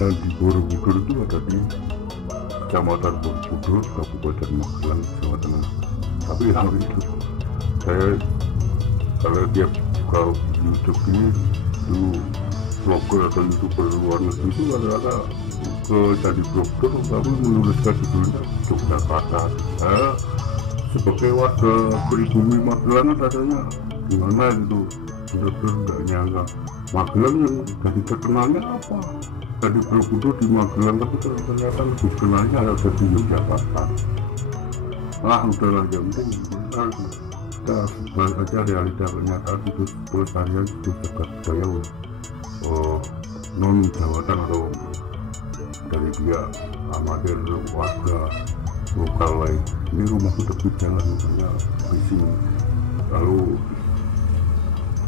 Dan di Borobudur itu ada di Kecamatan Borobudur, Kabupaten Magelang, Jawa Tengah. Tapi yang itu saya kalau tiap buka YouTube ini itu vlogger atau youtuber luar negeri itu rata-rata ke Candi Borobudur tapi menuliskan judulnya Yogyakarta. Saya sebagai warga pribumi Magelang rasanya gimana itu, benar-benar nggak nyangka Magelang yang jadi terkenalnya apa Candi Borobudur di Magelang, tapi ternyata lebih kenalnya ada di Yogyakarta. Udahlah, yang penting kita balik aja realita kenyataan itu pelestarian itu jagat budaya non jawatan atau dari pihak amatir warga lokal lain. Ini rumahku tepi jalan makanya bising. Lalu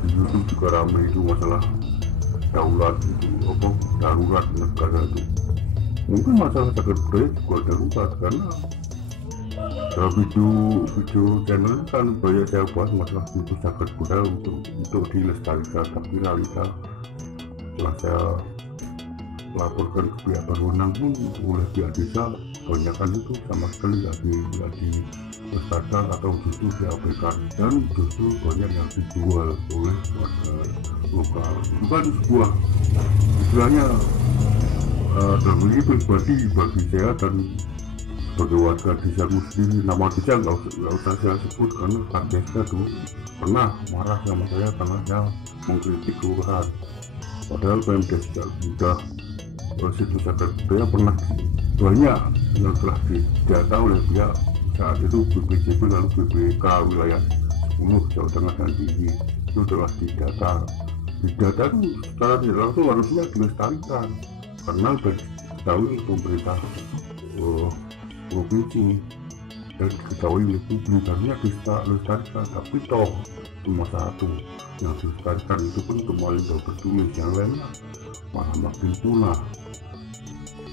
di YouTube juga ramai itu masalah daulat itu darurat negara itu. Mungkin masalah jagat budaya juga darurat karena video channel kan banyak saya buat masalah itu jagat budaya untuk dilestarikan, tapi realita setelah saya laporkan ke pihak berwenang pun oleh pihak desa kebanyakan itu sama sekali nggak dilestarikan atau justru diabaikan, dan justru banyak yang dijual oleh warga lokal. Itu kan sebuah istilahnya dalam ini pribadi bagi saya dan sebagai warga desa sendiri. Nama desa nggak usah saya sebut karena Pak Desa tuh pernah marah sama saya karena saya mengkritik kelurahan, padahal Pemda sudah situs jagat budaya pernah banyak yang telah didata oleh pihak saat itu BPJP lalu BPK wilayah 10 Jawa Tengah dan Tinggi itu telah didata itu secara tidak langsung harusnya dilestarikan karena diketahui pemerintah provinsi dan diketahui oleh publik harusnya dilestarikan, tapi toh cuma satu yang dilestarikan itu pun kembali tidak bertulis, yang lainnya malah makin punah.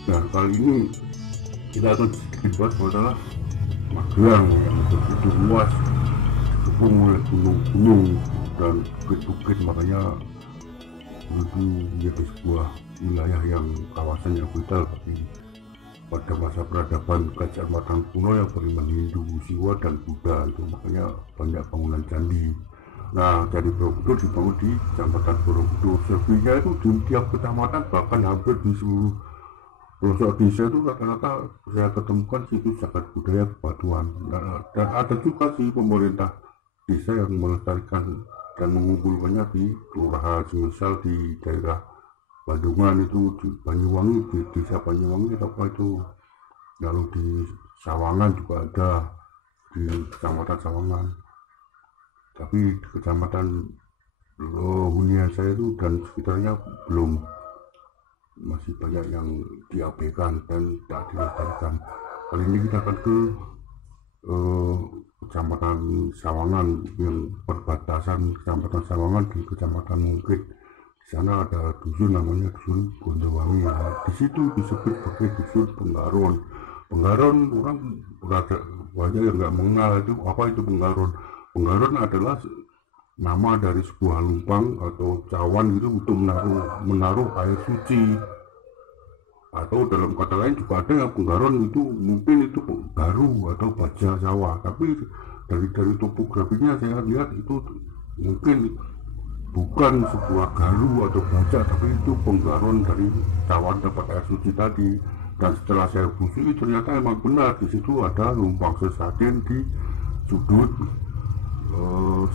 Nah, kali ini kita akan sedikit bahas masalah Magelang yang begitu luas, dikepung oleh gunung-gunung dan bukit-bukit, makanya itu menjadi sebuah wilayah yang kawasan yang vital pada masa peradaban Kerajaan Mataram kuno yang beriman Hindu, Siwa dan Buddha. Itu makanya banyak bangunan candi. Nah, Candi Borobudur dibangun di Kecamatan Borobudur. Selebihnya itu di tiap kecamatan, bahkan hampir di seluruh pelosok desa itu rata-rata saya ketemukan situs jagat budaya bebatuan. Dan ada juga sih pemerintah desa yang melestarikan dan mengumpulkannya di kelurahan, misal di daerah Bandungan itu di Banyuwangi, di desa Banyuwangi apa itu, lalu di Sawangan juga ada, di Kecamatan Sawangan. Tapi di Kecamatan hunian saya itu dan sekitarnya belum, masih banyak yang diabaikan dan tak dilestarikan. Kali ini kita akan ke Kecamatan Sawangan yang perbatasan Kecamatan Sawangan di Kecamatan Mungkit. Di sana ada dusun namanya Dusun Bondowangi. Di situ disebut sebagai Dusun Penggaron. Penggaron orang banyak yang nggak mengenal itu apa itu Penggaron. Penggaron adalah nama dari sebuah lumpang atau cawan gitu untuk menaruh air suci, atau dalam kata lain juga ada yang Penggaron itu mungkin itu garu atau baja sawah, tapi dari topografinya saya lihat itu mungkin bukan sebuah garu atau baja, tapi itu Penggaron dari cawan tempat air suci tadi. Dan setelah saya busui ternyata emang benar di situ ada lumpang sesajen di sudut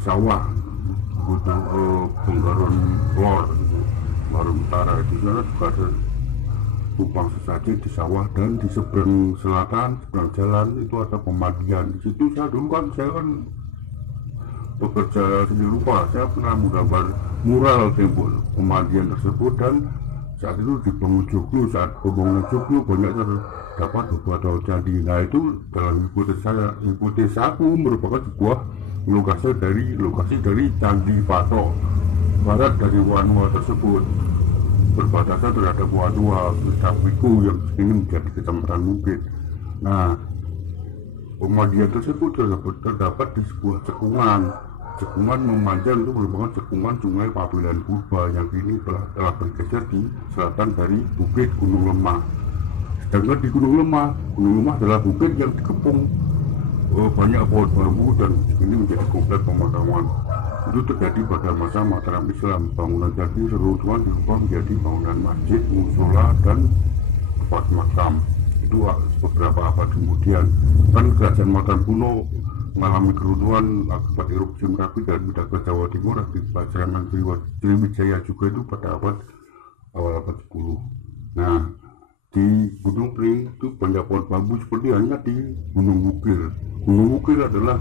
sawah Penggaron Lor, Baru Utara. Di sana juga ada lumpang sesajen di sawah, dan di seberang selatan, seberang jalan itu ada pemandian. Di situ saya kan bekerja seni rupa, saya pernah menggambar mural tembok pemandian tersebut, dan saat itu dibangun Joglo, saat pembangunan Joglo banyak terdapat beberapa candi. Nah itu dalam hipotesa aku merupakan sebuah lokasi dari Candi Patok barat dari Wanua tersebut, berbatasan terhadap Wanua Sapiku yang ini menjadi kecamatan Mungkin. Nah, pemandian tersebut terdapat di sebuah cekungan memanjang. Itu merupakan cekungan Sungai Pabelan Purba yang kini telah bergeser di selatan dari Bukit Gunung Lemah. Sedangkan di Gunung Lemah adalah bukit yang dikepung banyak pohon bambu dan ini menjadi komplek pemakaman. Itu terjadi pada masa Mataram Islam. Bangunan candi reruntuhan diubah menjadi bangunan masjid, musola, dan tempat makam. Itu beberapa abad kemudian. Kan kerajaan Mataram kuno mengalami keruntuhan akibat erupsi Merapi dan Midaga Jawa Timur akibat serangan Sriwijaya juga itu pada awal abad 10. Nah, di Gunung Pring itu banyak pohon bambu seperti halnya di Gunung Wukir. Gunung Wukir adalah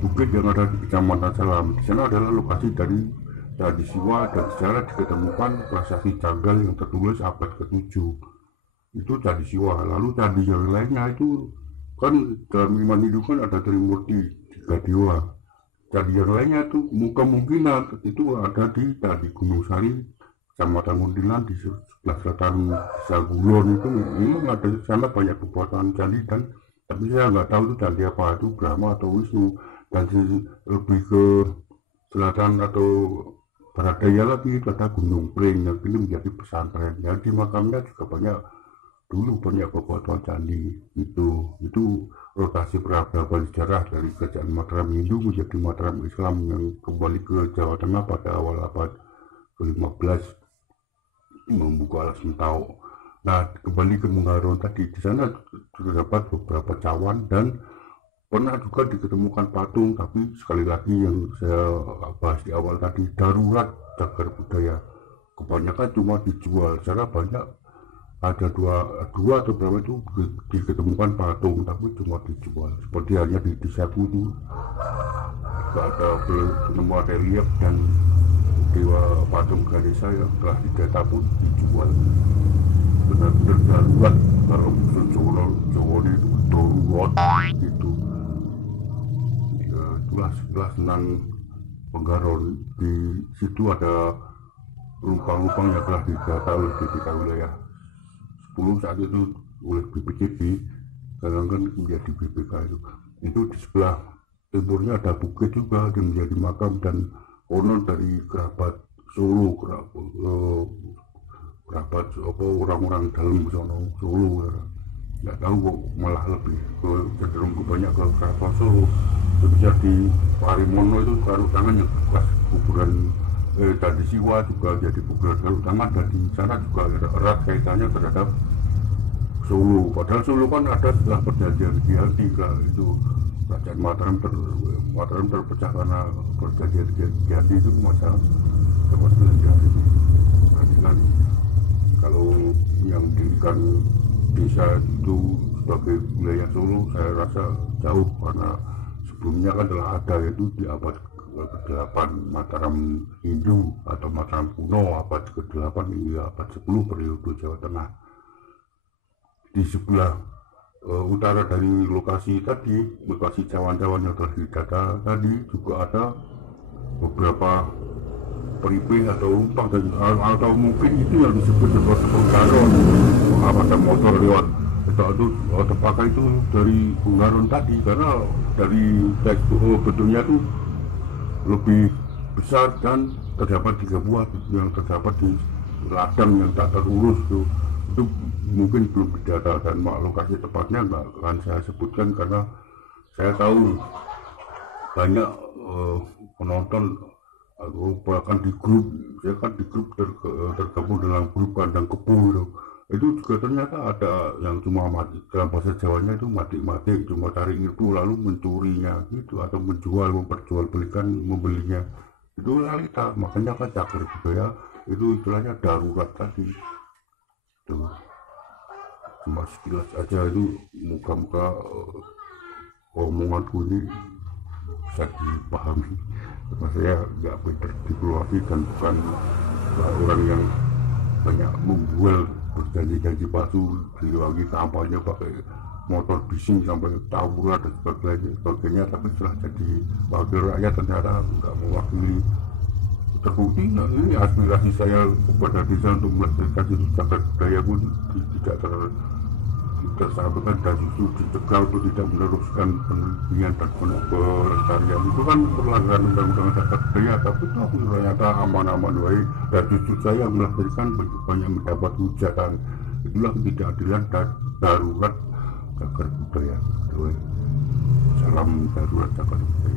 bukit yang ada di Kecamatan Salam. Di sana adalah lokasi dari Candi Siwa dan di sana diketemukan prasasti Canggal yang tertulis abad ke-7. Itu Candi Siwa. Lalu candi yang lainnya itu kan dalam iman Hindu kan ada Trimurti, 3 dewa. Candi yang lainnya itu kemungkinan itu ada di Candi Gunung Sari, Kecamatan Muntilan di sebelah selatan Sagulon. Itu memang ada di sana banyak kekuatan candi dan tapi saya nggak tahu itu candi apa, itu Brahma atau Wisnu. Dan lebih ke selatan atau barat daya lagi itu ada Gunung Pring yang ini menjadi pesantren. Yang di makamnya juga dulu banyak kekuatan candi. Itu rotasi peradaban sejarah dari kerajaan Mataram Hindu menjadi Mataram Islam yang kembali ke Jawa Tengah pada awal abad ke-15 membuka alas mentau. Nah, kembali ke Munggaron tadi, di sana terdapat beberapa cawan dan pernah juga diketemukan patung. Tapi sekali lagi yang saya bahas di awal tadi, darurat cagar budaya, kebanyakan cuma dijual. Secara banyak ada dua atau berapa itu diketemukan patung tapi cuma dijual, seperti halnya di desaku itu ada penemuan relief dan dewa patung Ganesha yang telah didata pun dijual. Benar-benar darurat kalau musuh Jawa itu darurat gitu. Itulah sebelah senang Munggaron. Di situ ada lubang-lubang yang telah didata oleh BPK wilayah 10 saat itu oleh BPCB, sekarang kan menjadi BPK. Itu di sebelah timurnya ada bukit juga yang menjadi makam dan konon dari kerabat Solo, kerabat orang-orang dalam Solo. Nggak tahu kok malah lebih cenderung banyak ke kerabat Solo. Bisa di Parimono itu Karuk Tangan yang bekas kuburan Candi Siwa juga jadi kuburan Karuk Tangan, dan di sana juga erat kaitannya terhadap Solo. Padahal Solo kan ada setelah perjanjian Giyanti itu kerajaan Mataram terpecah karena perjanjian Giyanti itu masa perjanjian. Kalau yang dirikan desa itu sebagai wilayah Solo saya rasa jauh, karena sebelumnya kan telah ada, yaitu di abad ke-8 Mataram Hindu atau Mataram kuno abad ke-8 hingga abad 10 periode Jawa Tengah. Di sebelah utara dari lokasi tadi, lokasi cawan-cawan yang telah didata tadi, juga ada beberapa peripih atau rumpang atau mungkin itu yang disebut sebagai Munggaron. Ada motor lewat itu terpakai itu dari Munggaron tadi, karena dari bentuknya itu lebih besar dan terdapat 3 buah yang terdapat di ladang yang tak terurus itu mungkin belum didata, dan lokasi tepatnya nggak akan saya sebutkan karena saya tahu banyak penonton bahkan di grup, saya kan di grup tergabung dalam grup kandang kebo itu juga ternyata ada yang cuma mati, dalam bahasa Jawanya itu mati cuma cari ilmu lalu mencurinya gitu, atau menjual, memperjualbelikan, membelinya. Itu realita, makanya kan cagar budaya itu istilahnya darurat tadi. Tuh, cuma sekilas aja itu, muka-muka omonganku ini bisa dipahami, karena saya nggak pinter diplomasi dan bukan orang yang banyak membual berjanji-janji palsu, lagi kampanye pakai motor bising sampai tawuran dan sebagainya, tapi setelah jadi wakil rakyat ternyata nggak mewakili. Terbukti ini aspirasi saya kepada desa untuk melestarikan situs cagar budaya pun tidak tersampaikan, dan justru dicegah untuk tidak meneruskan penelitian dan pelestarian. Itu kan pelanggaran undang-undang cagar budaya, tapi ternyata aman-aman baik, dan justru saya melestarikan banyak mendapat hujatan. Itulah ketidakadilan dan darurat cagar budaya. Salam darurat cagar budaya.